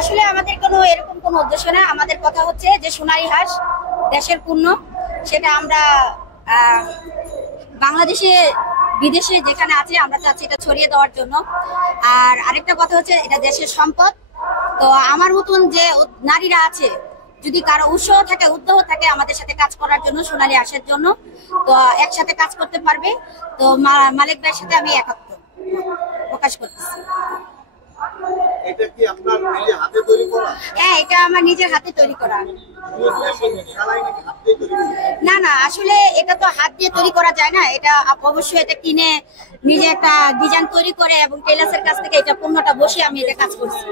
আসলে আমাদের কোনো এরকম কোনো উদ্দেশ্য না। আমাদের কথা হচ্ছে যে সোনালী হাঁস দেশের পণ্য, সেটা আমরা বাংলাদেশে বিদেশে যেখানে আছে আমরা চাচ্ছি এটা ছড়িয়ে দেওয়ার জন্য। আর আরেকটা কথা হচ্ছে এটা দেশের সম্পদ। তো আমার মতন যে নারীরা আছে, যদি কারো উৎসাহ থাকে, উদ্যোগ থাকে আমাদের সাথে কাজ করার জন্য, সোনালী হাঁসের জন্য, তো একসাথে কাজ করতে পারবে। তো মালিক ভাইয়ের সাথে আমি একাত্ম প্রকাশ করতেছি। এটা কি আপনার নিজে হাতে তৈরি করা? হ্যাঁ, এটা আমার নিজের হাতে তৈরি করা। না না, আসলে এটা তো হাত দিয়ে তৈরি করা যায় না। এটা অবশ্যই এটা কিনে নিজে একটা ডিজাইন তৈরি করে এবং টেলার্সের কাছ থেকে এটা পণ্যটা বসে আমি এটা কাজ করছি।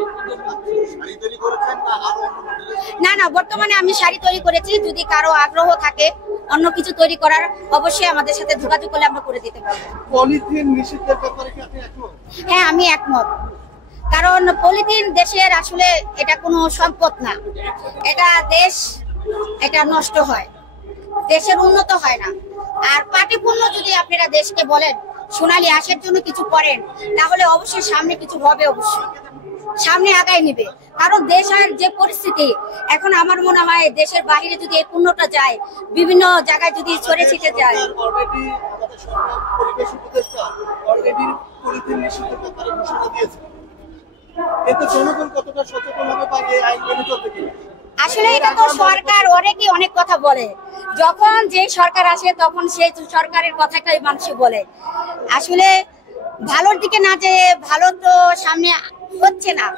না না, বর্তমানে আমি শাড়ি তৈরি করেছি। যদি কারো আগ্রহ থাকে অন্য কিছু তৈরি করার, অবশ্যই আমাদের সাথে যোগাযোগ করলে আমরা করে দিতে পারবো। পলিথিন নিষিদ্ধের ব্যাপারে কি আপনি একমত? হ্যাঁ, আমি একমত। কারণ পলিথিন দেশের আসলে এটা কোনো সম্পদ না। এটা দেশ, এটা নষ্ট হয়, দেশের উন্নত হয় না। আর পাটি পণ্য যদি আপনারা দেশকে বলেন সোনালী হাঁসের জন্য কিছু করেন, তাহলে অবশ্যই সামনে কিছু হবে, অবশ্যই সামনে আগায় নিবে। কারণ দেশের যে পরিস্থিতি এখন, আমার মনে হয় দেশের বাইরে যদি এই পণ্যটা যায়, বিভিন্ন জায়গায় যদি ছড়ে ছিটে যায়। অলরেডি আমাদের সরকার পরিবেশ উপদেষ্টা অলরেডি পলিথিন নিষিদ্ধের ব্যাপারে ঘোষণা দিয়েছে। এতে জনগণ কতটা সচেতন হবে বা এই আইন মেনে চলতে কিনা? আসলে এটা তো সরকার অনেকেই অনেক কথা বলে। যখন যে সরকার আসে তখন সেই সরকারের কথাটাই মানুষ বলে। আসলে ভালোর দিকে না যে ভালো তো সামনে হচ্ছে না,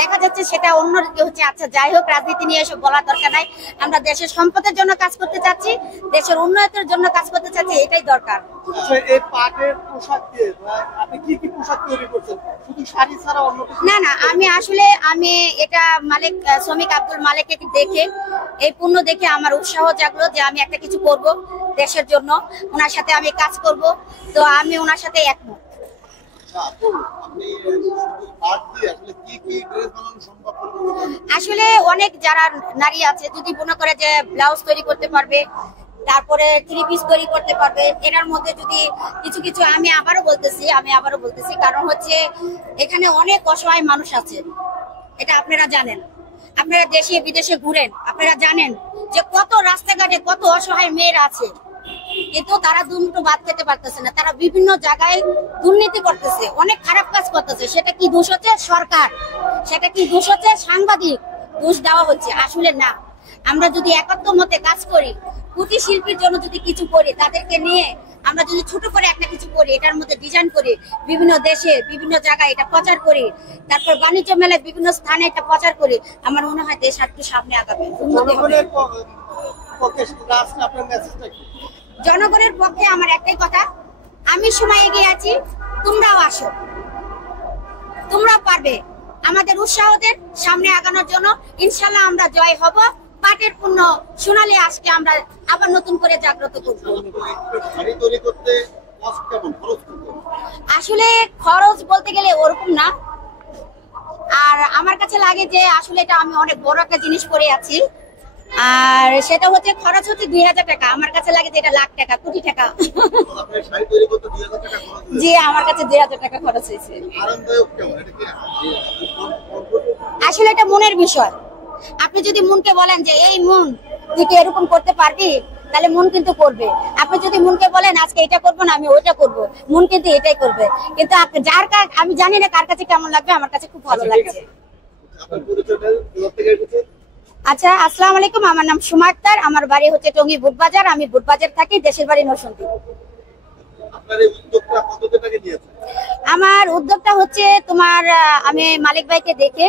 দেখা যাচ্ছে সেটা অন্যদিকে হচ্ছে। আচ্ছা, যাই হোক, রাজনীতি নিয়ে এসব বলার দরকার নাই। আমরা দেশের সম্পদের জন্য কাজ করতে চাচ্ছি, দেশের উন্নয়নের জন্য কাজ করতে চাচ্ছি, এটাই দরকার। এই পাটের পোশাক দিয়ে আপনি কি কি পোশাক তৈরি করছেন? শুধু শাড়ি ছাড়া অন্য কিছু? না না, আমি এটা মালিক শ্রমিক আব্দুল মালিককে দেখে, এই পণ্য দেখে আমার উৎসাহ জাগলো যে আমি একটা কিছু করব দেশের জন্য, ওনার সাথে আমি কাজ করব। তো আমি ওনার সাথে একমত। আসলে অনেক যারা নারী আছে, যদি মনে করে যে ব্লাউজ তৈরি করতে পারবে, তারপরে থ্রি পিস তৈরি করতে পারবে, এটার মধ্যে যদি কিছু কিছু, আমি আবারও বলতেছি কারণ হচ্ছে এখানে অনেক অসহায় মানুষ আছে। এটা আপনারা জানেন, আপনারা দেশে বিদেশে ঘুরেন, আপনারা জানেন যে কত রাস্তাঘাটে কত অসহায় মেয়েরা আছে, কিন্তু তারা দুমুঠো ভাত খেতে পারতেছে না। তারা বিভিন্ন জায়গায় দুর্নীতি করতেছে, অনেক খারাপ কাজ করতেছে। সেটা কি দোষ হচ্ছে সরকার? সেটা কি দোষ হচ্ছে সাংবাদিক? দোষ দেওয়া হচ্ছে? আসলে না। আমরা যদি একাত্ম মতে কাজ করি, কুটির শিল্পীর জন্য যদি কিছু করি, তাদেরকে নিয়ে আমরা যদি ছোট করে একটা কিছু করি, এটার মধ্যে ডিজাইন করি, বিভিন্ন দেশে বিভিন্ন জায়গায় এটা প্রচার করি, তারপর বাণিজ্য মেলায় বিভিন্ন স্থানে এটা প্রচার করি, আমার মনে হয় দেশ একটু সামনে আগাবে, উন্নতি হবে। জনগণের পক্ষে আমার একটাই কথা, আমি সময় এগিয়ে আছি, তোমরাও আসো, তোমরাও পারবে। আমাদের উৎসাহ দেন সামনে আগানোর জন্য। ইনশাল্লাহ আমরা জয় হব। পাটের পণ্য সোনালী হাঁসকে আমরা আবার নতুন করে জাগ্রত করব। আসলে খরচ বলতে গেলে ওরকম না। আর আমার কাছে লাগে যে আসলে এটা আমি অনেক বড় একটা জিনিস করে আছি, আর সেটা হচ্ছে খরচ হচ্ছে 2000 টাকা। আমার কাছে লাগে যে এটা লাখ টাকা, কোটি টাকা। জি, আমার কাছে 2000 টাকা খরচ হয়েছে। আসলে এটা মনের বিষয়। আপনি যদি মনকে বলেন যে এই মন তুই কি এরকম করতে পারবি, তাহলে মন কিন্তু করবে। আপনি যদি মনকে বলেন আজকে এটা করবো না, আমি ওইটা করবো, মন কিন্তু এটাই করবে। কিন্তু আপনি যার কাজ, আমি জানি না কার কাছে কেমন লাগবে, আমার কাছে খুব ভালো লাগছে। আচ্ছা, আসসালামু আলাইকুম, আমার নাম সুমা আক্তার, আমার বাড়ি হচ্ছে টঙ্গী বুটবাজার, আমি বুটবাজার থাকি, দেশের বাড়ি নরসিংদী। আমার উদ্যোগটা হচ্ছে তোমার, আমি মালিক ভাইকে দেখে,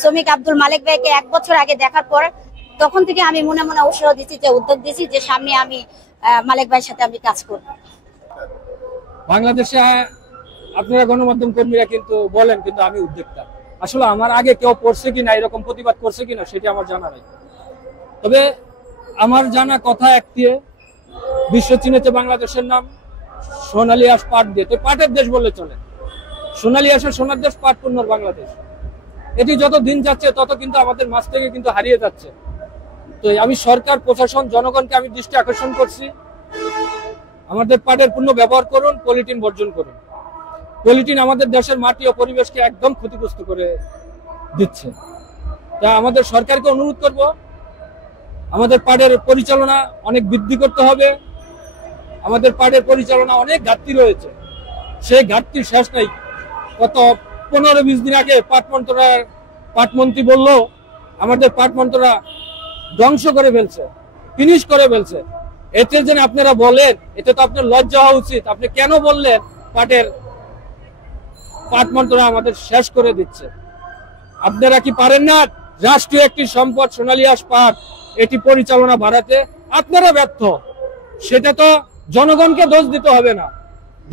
শ্রমিক আব্দুল মালিক ভাইকে 1 বছর আগে দেখার পর, তখন থেকে আমি মনে মনে উৎসাহ দিচ্ছি, যে উদ্যোগ দিচ্ছি যে সামনে আমি মালিক ভাইয়ের সাথে আমি কাজ করব। বাংলাদেশে আপনারা গণমাধ্যম কর্মীরা কিন্তু বলেন, কিন্তু আমি উদ্যোক্তা। আসলে আমার আগে কেউ পড়ছে কিনা, এরকম প্রতিবাদ করছে কিনা সেটা আমার জানা নাই। তবে আমার জানা কথা একটি, বিশ্ব চিনেছে বাংলাদেশের নাম সোনালী হাঁস পাট দিয়ে। তো পাটের দেশ বলে চলে, সোনালী হাঁসের সোনার দেশ, পাট পণ্যর বাংলাদেশ। এটি যত দিন যাচ্ছে তত কিন্তু আমাদের মাছ থেকে কিন্তু হারিয়ে যাচ্ছে। তো আমি সরকার, প্রশাসন, জনগণকে আমি দৃষ্টি আকর্ষণ করছি, আমাদের পাটের পণ্য ব্যবহার করুন, পলিথিন বর্জন করুন। পলিথিন আমাদের দেশের মাটি ও পরিবেশকে একদম ক্ষতিগ্রস্ত করে দিচ্ছে। তা আমাদের সরকারকে অনুরোধ করব, আমাদের পাটের পরিচালনা অনেক বৃদ্ধি করতে হবে। আমাদের পাটের পরিচালনা অনেক ঘাটতি রয়েছে, সেই ঘাটতি শেষ নাই। গত 15-20 দিন আগে পাটমন্ত্রী বলল আমাদের পাটমন্ত্রীরা ধ্বংস করে ফেলছে, ফিনিশ করে ফেলছে। এতে যেন আপনারা বলেন, এতে তো আপনার লজ্জা হওয়া উচিত। আপনি কেন বললেন পাটমন্ত্রীরা আমাদের শেষ করে দিচ্ছে? আপনারা কি পারেন না রাষ্ট্রীয় একটি সম্পদ সোনালী আঁশ পাট এটি পরিচালনা বাড়াতে? আপনারা ব্যর্থ, সেটা তো জনগণকে দোষ দিতে হবে না,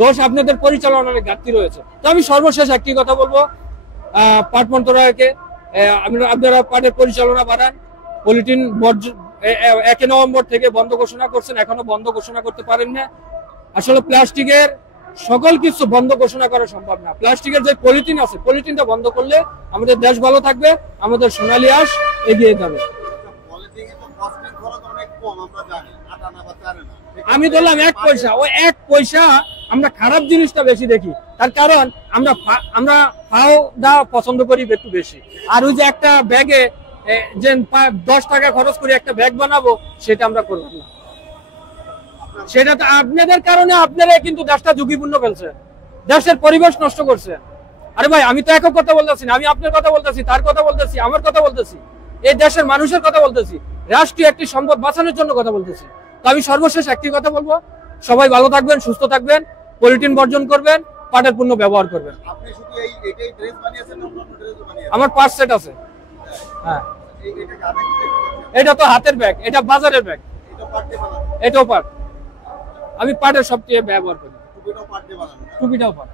দোষ আপনাদের পরিচালনার ঘাটতি রয়েছে। তো আমি সর্বশেষ একটি কথা বলবো, পাট মন্ত্রণালয়কে, আপনারা পাটের পরিচালনা বাড়ান। পলিথিন বর্জ্য 1 নভেম্বর থেকে বন্ধ ঘোষণা করছেন, এখনো বন্ধ ঘোষণা করতে পারেন না। আসলে প্লাস্টিকের সকল কিছু বন্ধ ঘোষণা করা সম্ভব না। প্লাস্টিকের যে পলিথিন আছে, পলিথিনটা বন্ধ করলে আমাদের দেশ ভালো থাকবে, আমাদের সোনালী আঁশ এগিয়ে যাবে। আমি বললাম 1 পয়সা, ওই 1 পয়সা আমরা খারাপ জিনিসটা বেশি দেখি, তার কারণ আমরা পাও দেওয়া পছন্দ করি একটু বেশি। আর ওই যে একটা ব্যাগে যে 10 টাকা খরচ করে একটা ব্যাগ বানাবো, সেটা আমরা করব না। সেটা তো আপনাদের কারণে আপনারা কিন্তু দেশটা ঝুঁকিপূর্ণ ফেলছে, দেশের পরিবেশ নষ্ট করছে। আরে ভাই, আমি তো একক কথা বলতেছি না, আমি আপনার কথা বলতেছি, তার কথা বলতেছি, আমার কথা বলতেছি, এই দেশের মানুষের কথা বলতেছি, রাষ্ট্রীয় একটি সম্পদ বাঁচানোর জন্য কথা বলতেছি। তো আমি সর্বশেষ একটি কথা বলবো, সবাই ভালো থাকবেন, সুস্থ থাকবেন, পলিথিন বর্জন করবেন, পাটের পণ্য ব্যবহার করবেন। আপনি শুধু এটাই ড্রেস বানিয়েছেন না অন্য ড্রেসও বানিয়েছেন? আমার 5 সেট আছে। হ্যাঁ, এটা তো হাতের ব্যাগ, এটা বাজারের ব্যাগ, এটা পাট দিয়ে বানানো? এটাও পাট। আমি পাটের সবচেয়ে ব্যবহার করি। টুপিটাও পাট দিয়ে বানানো? টুপিটাও পাট।